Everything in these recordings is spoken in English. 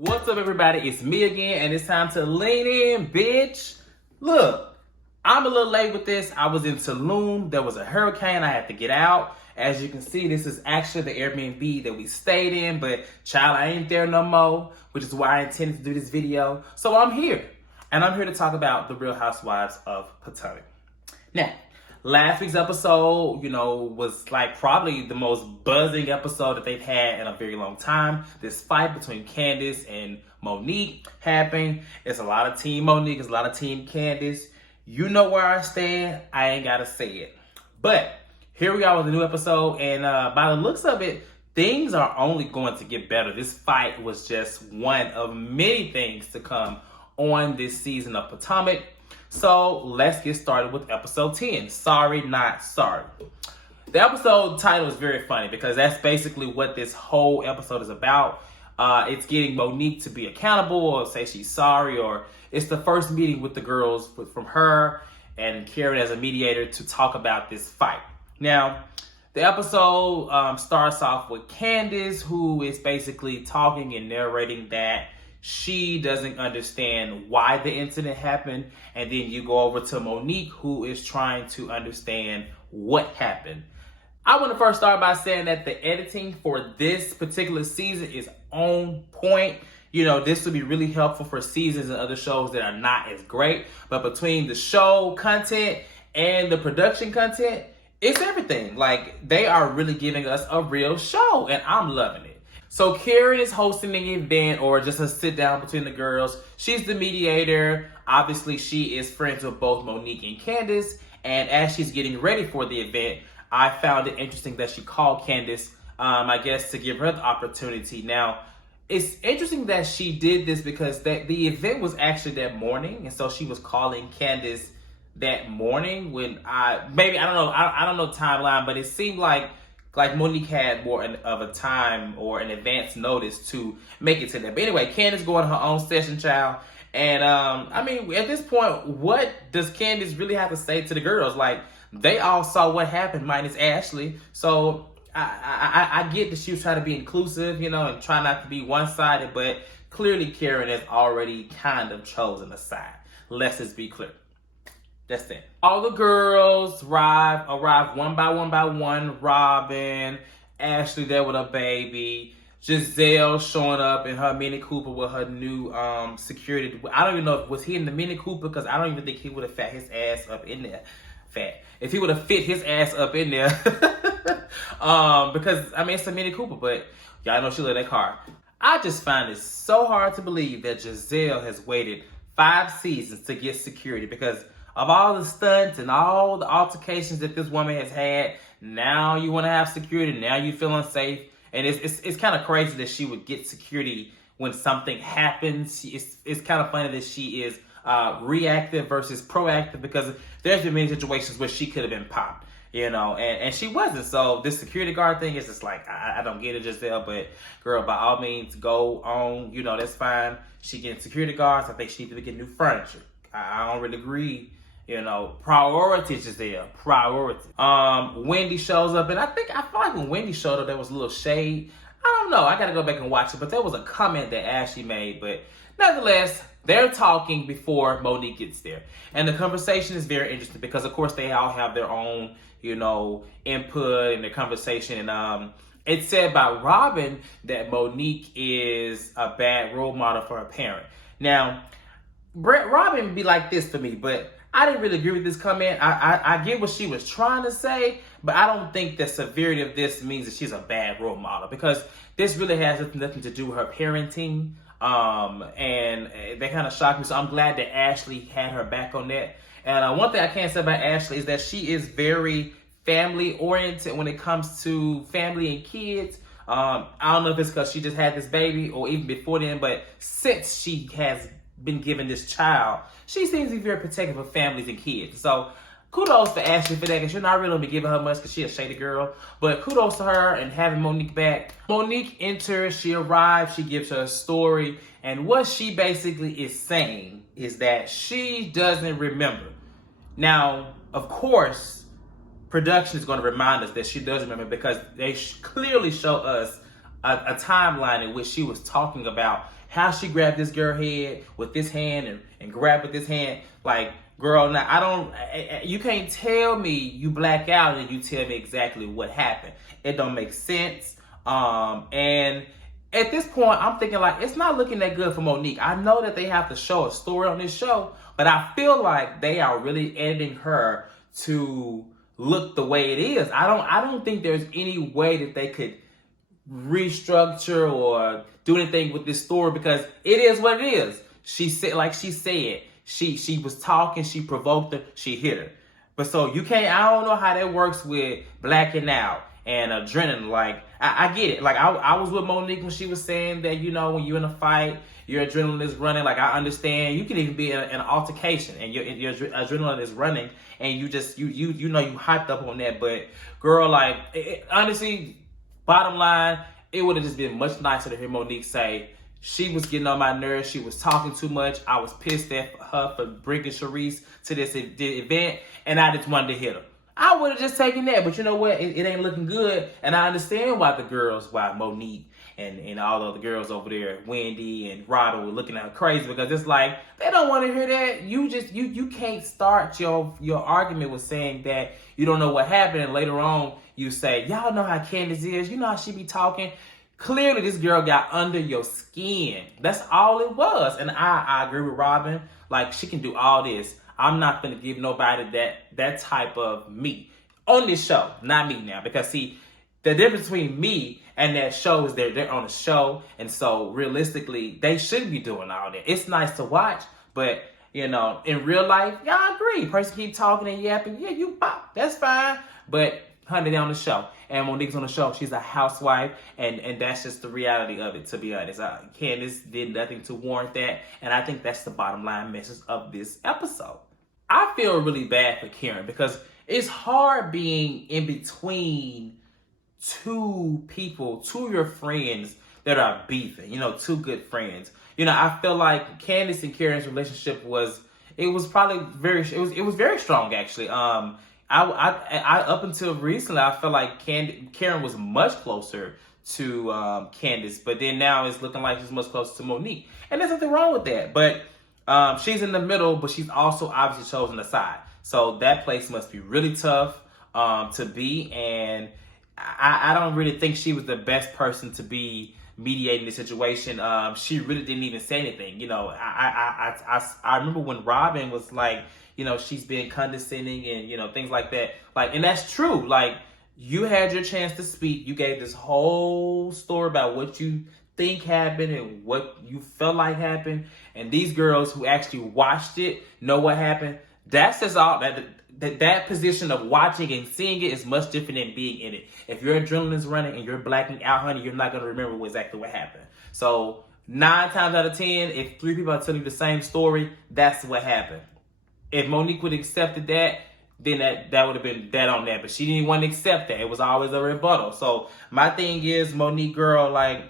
What's up, everybody? It's me again, and it's time to lean in, bitch. Look, I'm a little late with this. I was in Tulum. There was a hurricane. I had to get out. As you can see, this is actually the Airbnb that we stayed in, but child, I ain't there no more, which is why I intended to do this video. So I'm here, and I'm here to talk about the Real Housewives of Potomac. Now, last week's episode, was like probably the most buzzing episode that they've had in a very long time. This fight between Candace and Monique happened. It's a lot of Team Monique, it's a lot of Team Candace. You know where I stand. I ain't gotta say it. But here we are with a new episode, and by the looks of it, things are only going to get better. This fight was just one of many things to come on this season of Potomac. So let's get started with episode 10, Sorry Not Sorry. The episode title is very funny because that's basically what this whole episode is about. It's getting Monique to be accountable or say she's sorry, or it's the first meeting with the girls from her and Karen as a mediator to talk about this fight. Now, the episode starts off with Candace, who is basically talking and narrating that she doesn't understand why the incident happened. And then you go over to Monique, who is trying to understand what happened. I want to first start by saying that the editing for this particular season is on point. This would be really helpful for seasons and other shows that are not as great. But between the show content and the production content, it's everything. Like, they are really giving us a real show, and I'm loving it. So Karen is hosting the event, or just a sit down between the girls. She's the mediator. Obviously, she is friends with both Monique and Candace. And as she's getting ready for the event, I found it interesting that she called Candace, I guess, to give her the opportunity. Now, it's interesting that she did this because the event was actually that morning. And so she was calling Candace that morning when I don't know timeline, but it seemed like Monique had more of a time or an advance notice to make it to that. But anyway, Candace going to her own session, child. And at this point, what does Candace really have to say to the girls? Like, they all saw what happened, minus Ashley. So I get that she was trying to be inclusive, and try not to be one-sided, but clearly Karen has already kind of chosen a side. Let's just be clear. That's it. All the girls arrive one by one. Robin, Ashley there with her baby, Giselle showing up in her Mini Cooper with her new security. I don't even know was he in the Mini Cooper, because I don't even think he would have fit his ass up in there. If he would have fit his ass up in there, because it's a Mini Cooper, but y'all know she love that car. I just find it so hard to believe that Giselle has waited 5 seasons to get security, because of all the stunts and all the altercations that this woman has had. Now you want to have security. Now you feel unsafe. And it's kind of crazy that she would get security when something happens. It's kind of funny that she is reactive versus proactive, because there's been many situations where she could have been popped, and she wasn't. So this security guard thing is just like, I don't get it, Giselle, but girl, by all means, go on. That's fine. She getting security guards. I think she needs to get new furniture. I don't really agree. Priorities is there. Priority. Wendy shows up, and I feel like when Wendy showed up, there was a little shade. I don't know. I gotta go back and watch it, but there was a comment that Ashley made. But nonetheless, they're talking before Monique gets there, and the conversation is very interesting because, of course, they all have their own, input in the conversation. And it's said by Robin that Monique is a bad role model for her parent. Now, Robin be like this for me, but I didn't really agree with this comment. I get what she was trying to say, but I don't think the severity of this means that she's a bad role model, because this really has nothing to do with her parenting. And they kind of shocked me. So I'm glad that Ashley had her back on that. And one thing I can say about Ashley is that she is very family oriented when it comes to family and kids. I don't know if it's because she just had this baby or even before then, but since she has been given this child, she seems to be very protective of families and kids. So kudos to Ashley for that, because you're not really going to be giving her much because she's a shady girl. But kudos to her and having Monique back. Monique enters, she arrives, she gives her a story. And what she basically is saying is that she doesn't remember. Now, of course, production is going to remind us that she does remember, because they clearly show us a timeline in which she was talking about how she grabbed this girl head with this hand and grabbed with this hand. Like, girl, now you can't tell me you black out and you tell me exactly what happened. It don't make sense. And at this point, I'm thinking like, it's not looking that good for Monique. I know that they have to show a story on this show, but I feel like they are really editing her to look the way it is. I don't think there's any way that they could restructure or do anything with this story, because it is what it is. She said, she was talking, she provoked her, she hit her. But so you can't, I don't know how that works with blacking out and adrenaline. Like, I get it. Like, I was with Monique when she was saying that, you know, when you're in a fight, your adrenaline is running. Like, I understand. You can even be in an altercation and your adrenaline is running, and you just, you know, you hyped up on that. But girl, like, honestly, bottom line, it would have just been much nicer to hear Monique say, she was getting on my nerves. She was talking too much. I was pissed at her for bringing Sharice to this event, and I just wanted to hit her. I would have just taken that, but you know what? It ain't looking good, and I understand why Monique and all the other girls over there, Wendy and Robin, were looking at her crazy, because it's like, they don't want to hear that. You can't start your argument with saying that you don't know what happened, and later on you say, y'all know how Candace is. You know how she be talking. Clearly, this girl got under your skin. That's all it was. And I agree with Robin. Like, she can do all this. I'm not going to give nobody that type of me on this show. Not me now. Because, see, the difference between me and that show is they're on a show. And so, realistically, they shouldn't be doing all that. It's nice to watch. But, you know, in real life, yeah, I agree. Person keep talking and yapping. Yeah, you pop. That's fine. But, honey, they on the show. And Monique's on the show. She's a housewife, and that's just the reality of it, to be honest. Candace did nothing to warrant that, and I think that's the bottom line message of this episode. I feel really bad for Karen, because it's hard being in between two people, two of your friends that are beefing, you know, two good friends. You know, I feel like Candace and Karen's relationship was very strong, actually. I up until recently, I felt like Karen was much closer to Candace, but then now it's looking like she's much closer to Monique, and there's nothing wrong with that. But she's in the middle, but she's also obviously chosen a side, so that place must be really tough to be. And I don't really think she was the best person to be mediating the situation. She really didn't even say anything. You know, I remember when Robin was like, you know, she's being condescending and, you know, things like that. Like, and that's true. Like, you had your chance to speak. You gave this whole story about what you think happened and what you felt like happened. And these girls who actually watched it know what happened. That's just all that position of watching and seeing it is much different than being in it. If your adrenaline's running and you're blacking out, honey, you're not going to remember exactly what happened. So 9 times out of 10, if 3 people are telling you the same story, that's what happened. If Monique would have accepted that, then that would have been that on that. But she didn't want to accept that. It was always a rebuttal. So my thing is, Monique, girl, like,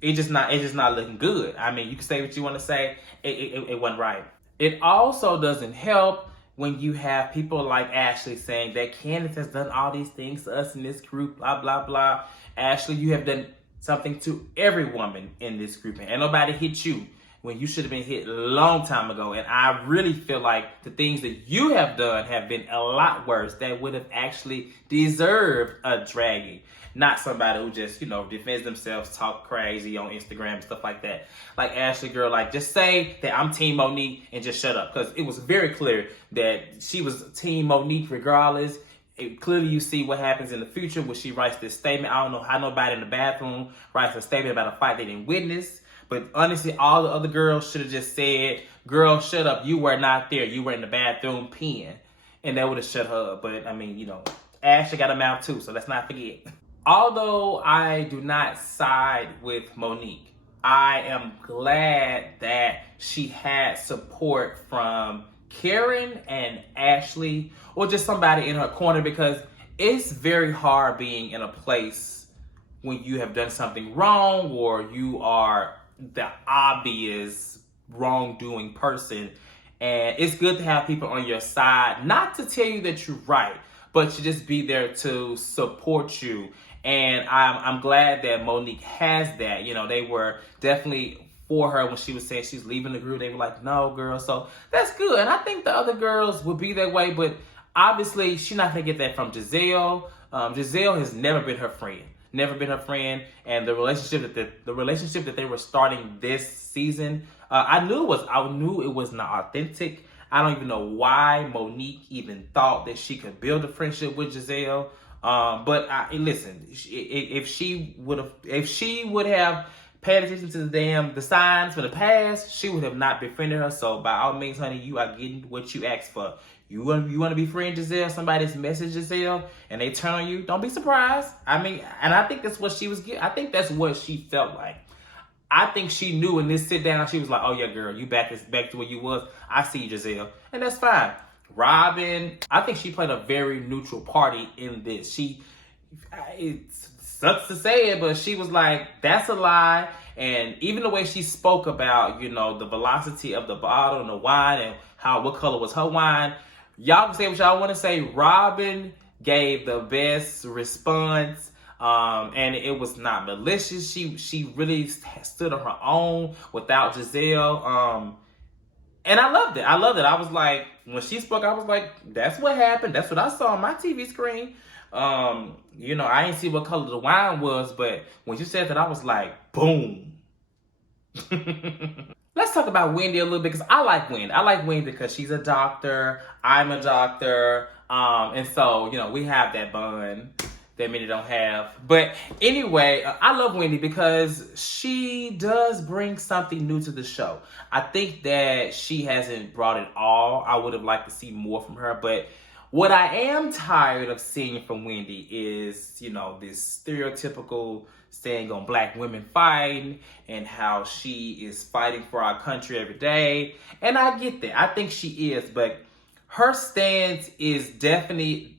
it's just not looking good. I mean, you can say what you want to say. It wasn't right. It also doesn't help when you have people like Ashley saying that Candace has done all these things to us in this group, blah, blah, blah. Ashley, you have done something to every woman in this group, and nobody hit you when you should have been hit a long time ago. And I really feel like the things that you have done have been a lot worse, that would have actually deserved a dragging. Not somebody who just, you know, defends themselves, talk crazy on Instagram and stuff like that. Like, Ashley, girl, like, just say that I'm Team Monique and just shut up. Because it was very clear that she was Team Monique regardless. Clearly, you see what happens in the future when she writes this statement. I don't know how nobody in the bathroom writes a statement about a fight they didn't witness. But honestly, all the other girls should have just said, girl, shut up. You were not there. You were in the bathroom peeing. And that would have shut her up. But, I mean, you know, Ashley got a mouth too, so let's not forget. Although I do not side with Monique, I am glad that she had support from Karen and Ashley, or just somebody in her corner, because it's very hard being in a place when you have done something wrong or you are the obvious wrongdoing person. And it's good to have people on your side, not to tell you that you're right, but to just be there to support you. And I'm glad that Monique has that. You know, they were definitely for her when she was saying she's leaving the group. They were like, no, girl. So that's good. And I think the other girls would be that way, but obviously she's not going to get that from Giselle. Giselle has never been her friend. Never been her friend. And the relationship that they were starting this season, I knew it was not authentic. I don't even know why Monique even thought that she could build a friendship with Giselle. But listen, if she would have paid attention to the signs for the past, she would have not befriended her. So by all means, honey, you are getting what you asked for. You want to befriend Giselle, somebody's message Giselle, and they turn on you, don't be surprised. I mean, and I think that's what she was getting. I think that's what she felt like. I think she knew in this sit down, she was like, oh yeah, girl, you back to where you was. I see you, Giselle. And that's fine. Robin, I think she played a very neutral party in this. It sucks to say it, but she was like, that's a lie. And even the way she spoke about, the velocity of the bottle and the wine and what color was her wine. Y'all can say what y'all want to say. Robin gave the best response. And it was not malicious. She really stood on her own without Giselle. And I loved it. I was like, when she spoke, I was like, that's what happened. That's what I saw on my TV screen. I didn't see what color the wine was, but when she said that, I was like, boom. Let's talk about Wendy a little bit, because I like Wendy. I like Wendy because she's a doctor. I'm a doctor. And so, we have that bond that many don't have. But anyway, I love Wendy because she does bring something new to the show. I think that she hasn't brought it all. I would have liked to see more from her. But what I am tired of seeing from Wendy is, this stereotypical saying on black women fighting and how she is fighting for our country every day. And I get that. I think she is. But her stance is definitely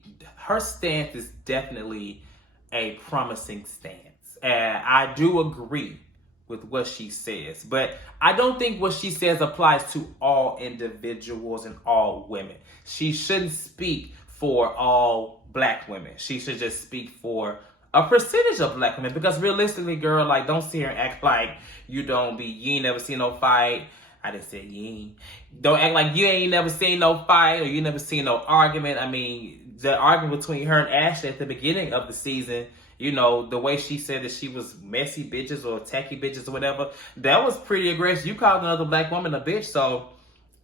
a promising stance. And I do agree with what she says. But I don't think what she says applies to all individuals and all women. She shouldn't speak for all black women. She should just speak for a percentage of black women. Because realistically, girl, don't sit here and act like you ain't never seen no fight. I just said you ain't. Don't act like you ain't never seen no fight or you never seen no argument. I mean, the argument between her and Ashley at the beginning of the season, the way she said that she was messy bitches or tacky bitches or whatever, that was pretty aggressive. You called another black woman a bitch. So,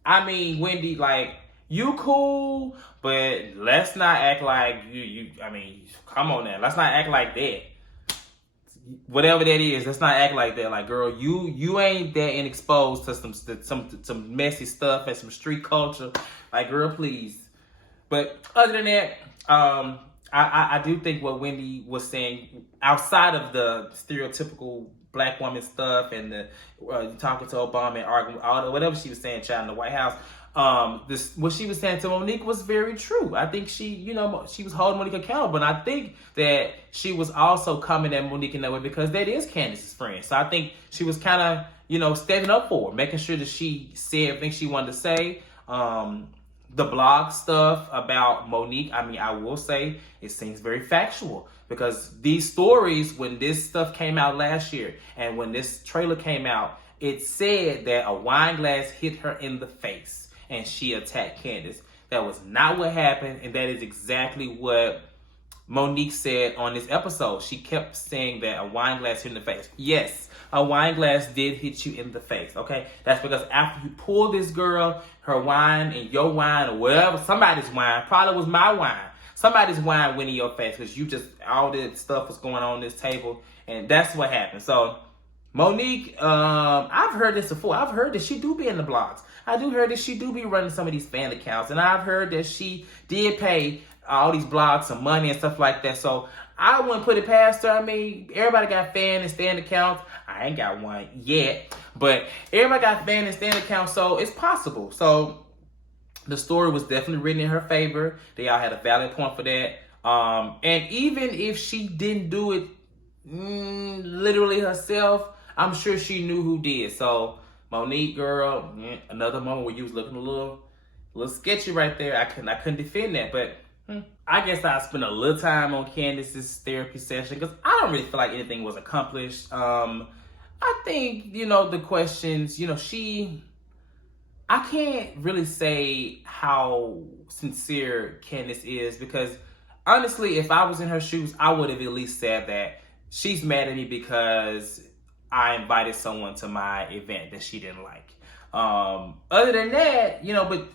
I mean, Wendy, you cool, but let's not act like come on now. Let's not act like that. Whatever that is, let's not act like that. Girl, you ain't that exposed to some messy stuff and some street culture. Girl, please. But other than that, I do think what Wendy was saying, outside of the stereotypical black woman stuff and the talking to Obama and arguing, whatever she was saying, child, in the White House, what she was saying to Monique was very true. I think she was holding Monique accountable, and I think that she was also coming at Monique in that way because that is Candace's friend. So I think she was kind of, stepping up for her, making sure that she said everything she wanted to say. The blog stuff about Monique, I will say it seems very factual because these stories, when this stuff came out last year and when this trailer came out, it said that a wine glass hit her in the face and she attacked Candace. That was not what happened, and that is exactly what Monique said on this episode. She kept saying that a wine glass hit in the face. Yes, a wine glass did hit you in the face, okay? That's because after you pulled this girl, her wine and your wine or whatever, somebody's wine, probably was my wine. Somebody's wine went in your face because all this stuff was going on this table, and that's what happened. So, Monique, I've heard this before. I've heard that she do be in the blogs. I do hear that she do be running some of these fan accounts, and I've heard that she did pay all these blogs some money and stuff like that. So I wouldn't put it past her. I mean, everybody got fan and stand accounts. I ain't got one yet, but everybody got fan and stand accounts, so it's possible. So the story was definitely written in her favor. They all had a valid point for that. And even if she didn't do it literally herself, I'm sure she knew who did. So Monique, girl, another moment where you was looking a little sketchy right there. I couldn't defend that, but I guess I spent a little time on Candace's therapy session because I don't really feel like anything was accomplished. I think, the questions, I can't really say how sincere Candace is because honestly, if I was in her shoes, I would have at least said that she's mad at me because I invited someone to my event that she didn't like. Other than that, but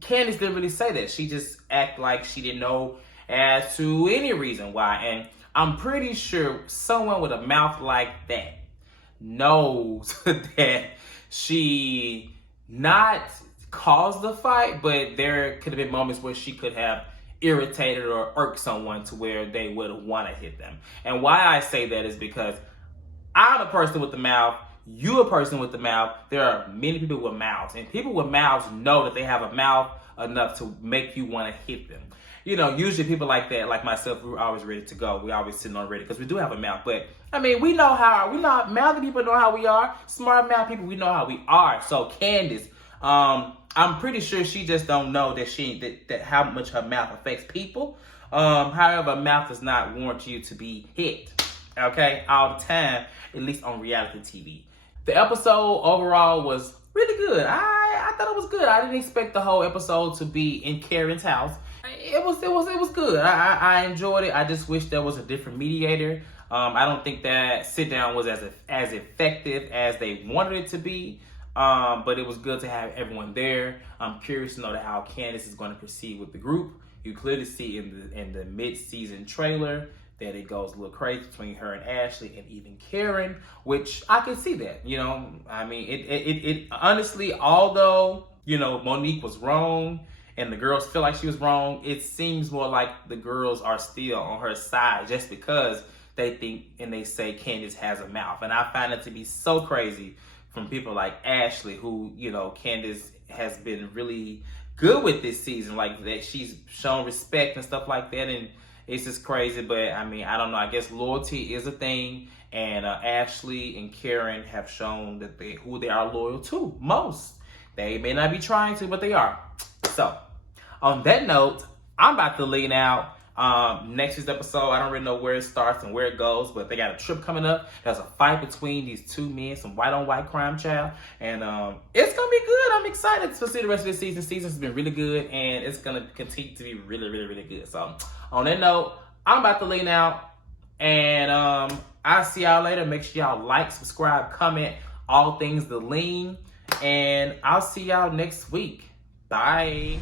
Candace didn't really say that. She just act like she didn't know as to any reason why. And I'm pretty sure someone with a mouth like that knows that she not caused the fight, but there could have been moments where she could have irritated or irked someone to where they would want to hit them. And why I say that is because I'm a person with the mouth. You a person with the mouth. There are many people with mouths, and people with mouths know that they have a mouth enough to make you want to hit them. Usually people like that, like myself, we're always ready to go. We always sitting on ready because we do have a mouth. But I mean, we know mouthy people know how we are. Smart mouth people, we know how we are. So Candace, I'm pretty sure she just don't know that how much her mouth affects people. However, mouth does not warrant you to be hit, okay, all the time, at least on reality TV. The episode overall was really good. I thought it was good. I didn't expect the whole episode to be in Karen's house. It was good. I enjoyed it. I just wish there was a different mediator. I don't think that sit down was as effective as they wanted it to be. But it was good to have everyone there. I'm curious to know how Candace is going to proceed with the group. You clearly see in the mid-season trailer that it goes a little crazy between her and Ashley and even Karen, which I can see that. I mean, it honestly, although Monique was wrong and the girls feel like she was wrong, it seems more like the girls are still on her side just because they think and they say Candace has a mouth, and I find it to be so crazy from people like Ashley, who, Candace has been really good with this season, like that she's shown respect and stuff like that, and it's just crazy. But I mean, I don't know, I guess loyalty is a thing, and Ashley and Karen have shown that who they are loyal to most. They may not be trying to, but they are. So, on that note, I'm about to lean out. Next week's episode, I don't really know where it starts and where it goes, but they got a trip coming up. There's a fight between these two men, some white on white crime child, and it's gonna be good. I'm excited to see the rest of this season. Season's been really good, and it's gonna continue to be really, really, really good. So on that note, I'm about to lean out, and I'll see y'all later. Make sure y'all like, subscribe, comment, all things the lean, and I'll see y'all next week. Bye.